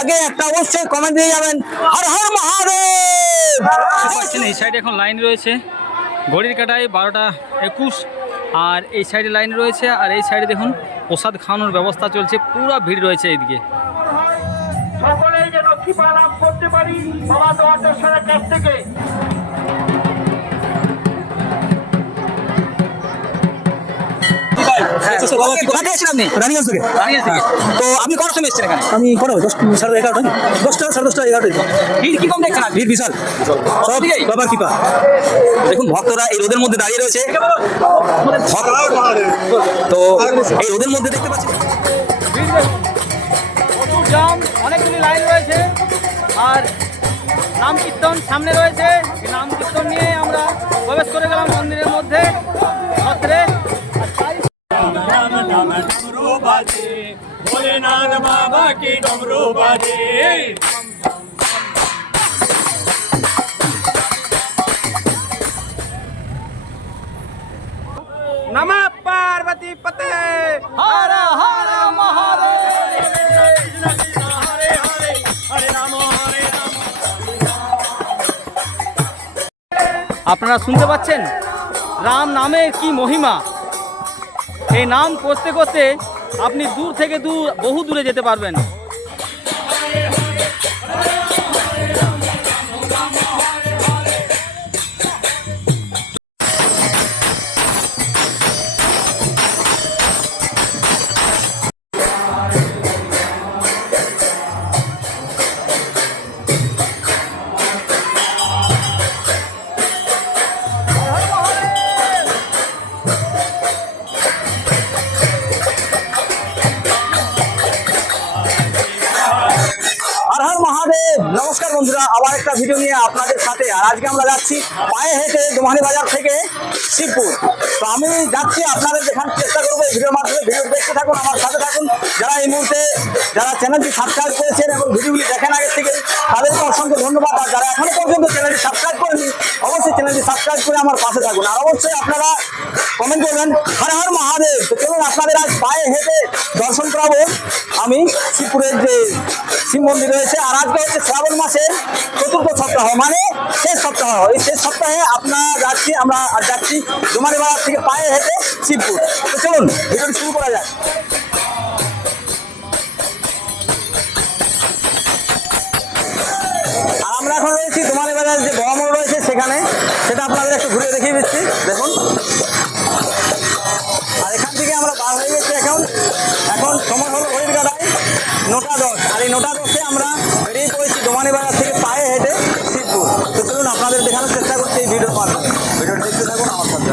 আগে একটা অবশ্যই কমেন্ট দিয়ে যাবেন হর হর মহাদেব পাচ্ছেন এই সাইডে এখন লাইন রয়েছে ঘড়ির কাটায় বারোটা একুশ আর এই সাইডে লাইন রয়েছে আর এই সাইডে দেখুন প্রসাদ খাওয়ানোর ব্যবস্থা চলছে পুরো ভিড় রয়েছে এইদিকে সকলেই যেন কৃপা লাভ করতে পারি বাবা দোয়ার কাছ থেকে কোথা থেকে এসেছেন আপনি রানিগঞ্জ থেকে রানিগঞ্জ থেকে তো কটার সময় এসেছেন এখানে? আমি কটা? দশ সাড়ে এগারোটা দশটা সাড়ে দশটা এগারোটা। ভিড় কি কম দেখছেন? ভিড় বিশাল। সব? বাবার কৃপা। দেখুন ভক্তরা এই রোদের মধ্যে দাঁড়িয়ে রয়েছে। তো এই রোদের মধ্যে দেখতে পাচ্ছেন? ভিড় দেখুন প্রচুর জাম অনেকগুলি লাইন রয়েছে। আর নাম কীর্তন সামনে রয়েছে। নাম কীর্তন নিয়ে আমরা প্রবেশ করে গেলাম মন্দিরের মধ্যে ভদ্রে আর তাই राम नाम डमरू बाजे भोलेनाथ बाबा की डमरू बाजे नमः पार्वती पते हर हर महादेव हरे हरे हरे राम हरे राम আপনারা শুনতে পাচ্ছেন রাম নামের কি মহিমা এই নাম করতে করতে আপনি দূর থেকে দূর বহু দূরে যেতে পারবেন। নমস্কার বন্ধুরা, আবার একটা ভিডিও নিয়ে আপনাদের সাথে। আর আজকে আমরা যাচ্ছি পায়ে হেঁটে দোমানি বাজার থেকে শিবপুর। তো আমি যাচ্ছি আপনাদের দেখানোর চেষ্টা করব এই ভিডিওর মাধ্যমে। ভিডিও দেখতে থাকুন, আমার সাথে থাকুন। যারা এই মুহূর্তে, যারা চ্যানেলটি সাবস্ক্রাইব করেছেন এবং ভিডিওগুলি দেখেন আগের থেকে, তাদেরকে অসংখ্য ধন্যবাদ। আর যারা এখনও পর্যন্ত চ্যানেলটি সাবস্ক্রাইব করেনি অবশ্যই চ্যানেলটি সাবস্ক্রাইব করে আমার পাশে থাকুন। আর অবশ্যই আপনারা শিব মন্দির রয়েছে। আর আজকে হচ্ছে শ্রাবণ মাসের চতুর্থ সপ্তাহ। মানে শেষ সপ্তাহ। এই শেষ সপ্তাহে আপনারা যাচ্ছি, আমরা আর যাচ্ছি বাজার থেকে পায়ে হেঁটে শিবপুর। তো চলুন, ভিডিওটি শুরু করা যাক। আমরা এখন রয়েছি দোমানি বাজার যে বড় রয়েছে সেখানে। সেটা আপনাদের একটু ঘুরে দেখিয়ে দিচ্ছি। দেখুন। আর এখান থেকে আমরা বার হয়ে গেছি এখন। এখন সময় হলো ঘড়ির কাটায় নটা দশ। আর এই নটা দশে ভিডিওর মাধ্যমে ভিডিওটি দেখতে থাকুন, আমার সাথে।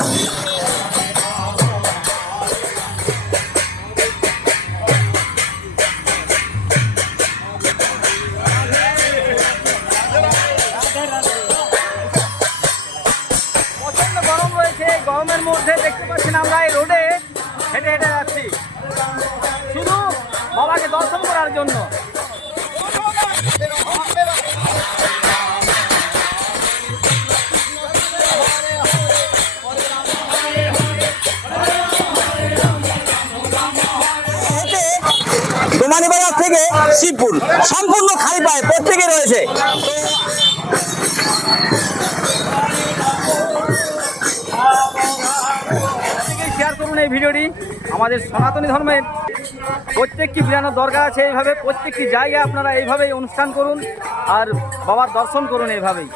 গরমের মধ্যে দেখতে পাচ্ছেন আমরা এই রোডে হেঁটে হেঁটে যাচ্ছি। শুধু বাবাকে দর্শন করার জন্য। শিবপুর সম্পূর্ণ খালি পায়ে, প্রত্যেকে রয়েছে। এই ভিডিওটি। আমাদের সনাতনী ধর্মের প্রত্যেকটি বিরানোর দরকার আছে এইভাবে। প্রত্যেকটি জায়গায় আপনারা এইভাবেই অনুষ্ঠান করুন আর বাবার দর্শন করুন এইভাবেই।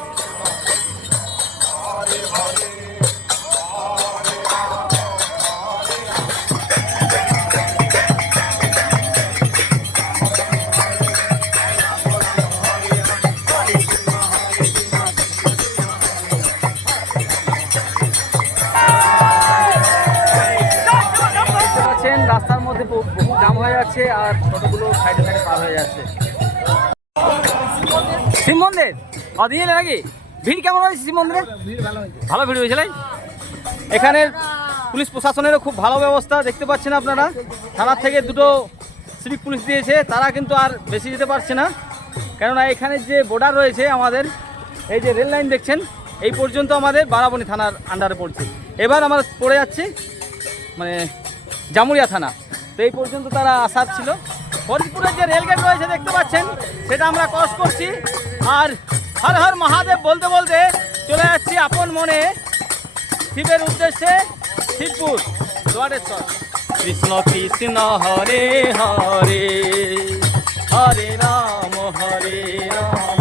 যাচ্ছে আর টোটোগুলো সাইডে সাইডে পার হয়ে যাচ্ছে। শিব মন্দির দিয়ে নাকি? ভিড় কেমন হয়েছে শিব মন্দিরে ভালো ভিড় হয়েছে এখানের পুলিশ প্রশাসনেরও খুব ভালো ব্যবস্থা, দেখতে পাচ্ছেন আপনারা। থানার থেকে দুটো সিভিক পুলিশ দিয়েছে, তারা কিন্তু আর বেশি যেতে পারছে না। কেননা এখানে যে বর্ডার রয়েছে আমাদের, এই যে রেল লাইন দেখছেন, এই পর্যন্ত আমাদের বারাবণী থানার আন্ডারে পড়ছে। এবার আমরা পড়ে যাচ্ছি মানে জামুরিয়া থানা। এই পর্যন্ত তারা আসার ছিল। ফরিদপুরের যে রেলগেট রয়েছে দেখতে পাচ্ছেন, সেটা আমরা ক্রস করছি। আর হর হর মহাদেব বলতে বলতে চলে যাচ্ছি আপন মনে শিবের উদ্দেশ্যে শিবপুর, দোয়ারেশ্বর। কৃষ্ণ কৃষ্ণ, হরে হরে হরে রাম হরে রাম।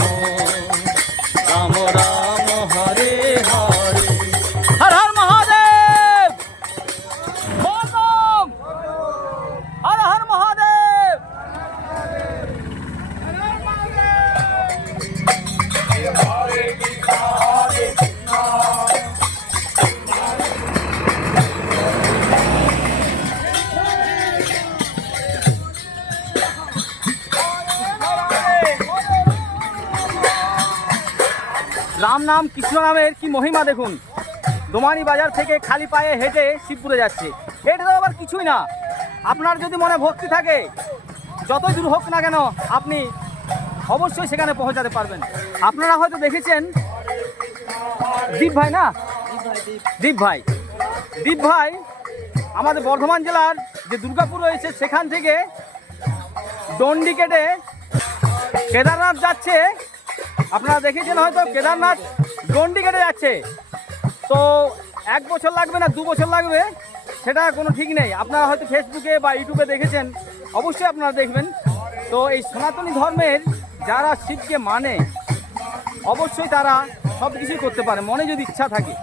রাম রাম রাম নাম কৃষ্ণ নামের কি মহিমা দেখুন? দোমানি বাজার থেকে খালি পায়ে হেঁটে শিবপুরে যাচ্ছে। এটা তো আবার কিছুই না। আপনার যদি মনে ভক্তি থাকে যত দূর হোক না কেন, আপনি অবশ্যই সেখানে পৌঁছাতে পারবেন। আপনারা হয়তো দেখেছেন, দীপ ভাই না? দীপ ভাই। দীপ ভাই আমাদের বর্ধমান জেলার যে দুর্গাপুর রয়েছে, সেখান থেকে দণ্ডি কেটে কেদারনাথ যাচ্ছে। আপনারা দেখেছেন হয়তো কেদারনাথ গন্ডি কেটে যাচ্ছে। তো এক বছর লাগবে না, দু বছর লাগবে, সেটা কোনো ঠিক নেই। আপনারা হয়তো ফেসবুকে বা ইউটিউবে দেখেছেন, অবশ্যই আপনারা দেখবেন। তো এই সনাতনী ধর্মের যারা শিবকে মানে অবশ্যই তারা সব কিছুই করতে পারে, মনে যদি ইচ্ছা থাকে।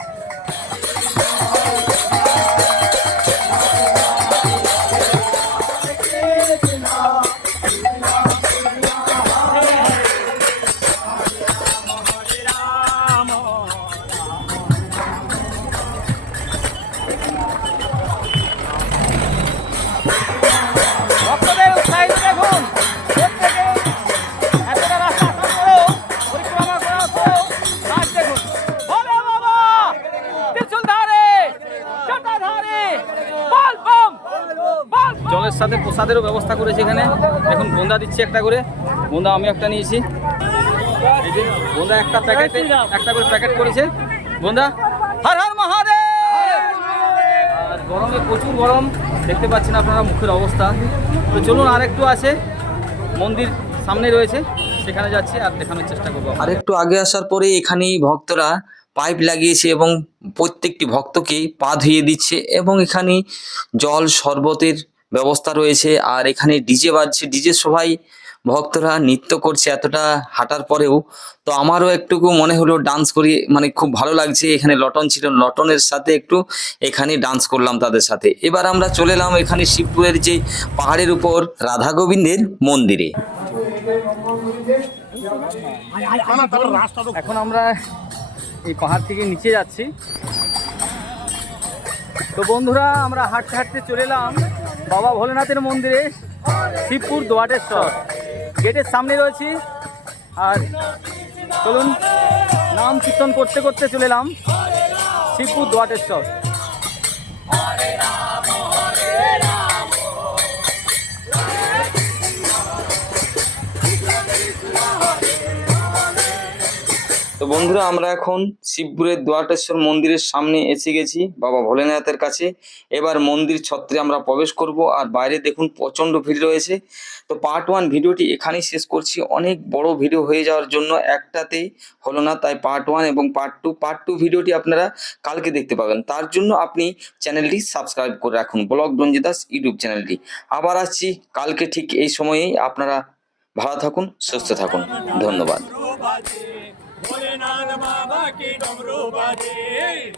জলের সাথে প্রসাদেরও ব্যবস্থা করেছে এখানে। এখন বোন্দা দিচ্ছে একটা করে। বোন্দা আমি একটা নিয়েছি। বোন্দা একটা প্যাকেটে একটা করে প্যাকেট করেছে। বোন্দা হর হর মহাদেব! আর গরমে প্রচুর গরম। দেখতে পাচ্ছেন আপনারা মুখের অবস্থা। তো চলুন আর একটু আছে। মন্দির সামনে রয়েছে। সেখানে যাচ্ছি আর দেখানোর চেষ্টা করব আর একটু আগে আসার পরে এখানেই ভক্তরা পাইপ লাগিয়েছে এবং প্রত্যেকটি ভক্তকে পা ধুয়ে দিচ্ছে এবং এখানে জল শরবতের ব্যবস্থা রয়েছে। আর এখানে ডিজে বাজছে। ডিজে সবাই ভক্তরা নৃত্য করছে এতটা হাঁটার পরেও। তো আমারও একটুকু মনে হলো ডান্স করি মানে খুব ভালো লাগছে। এখানে লটন ছিল, লটনের সাথে একটু এখানে ডান্স করলাম তাদের সাথে। এবার আমরা চলে এলাম এখানে শিবপুরের যে পাহাড়ের উপর রাধা গোবিন্দের মন্দিরে। এখন আমরা এই পাহাড় থেকে নিচে যাচ্ছি। তো বন্ধুরা, আমরা হাঁটতে হাঁটতে চলে এলাম। বাবা ভোলেনাথের মন্দিরে শিবপুর দোয়াটেশ্বর গেটের সামনে রয়েছি। আর চলুন, নাম কীর্তন করতে করতে চলে এলাম শিবপুর দোয়াটেশ্বর তো বন্ধুরা, আমরা এখন শিবপুরের দোয়াটেশ্বর মন্দিরের সামনে এসে গেছি, বাবা ভোলেনাথের কাছে। এবার মন্দির ছত্রে আমরা প্রবেশ করব, আর বাইরে দেখুন প্রচণ্ড ভিড় রয়েছে। তো পার্ট ওয়ান ভিডিওটি এখানেই শেষ করছি। অনেক বড় ভিডিও হয়ে যাওয়ার জন্য একটাতেই হলো না, তাই পার্ট ওয়ান এবং পার্ট টু পার্ট টু ভিডিওটি আপনারা কালকে দেখতে পাবেন। তার জন্য আপনি চ্যানেলটি সাবস্ক্রাইব করে রাখুন, ব্লগ রঞ্জিত দাস ইউটিউব চ্যানেলটি। আবার আসছি কালকে ঠিক এই সময়েই। আপনারা ভালো থাকুন, সুস্থ থাকুন। ধন্যবাদ। भोलेनाथ बाबा की डमरू बाजे।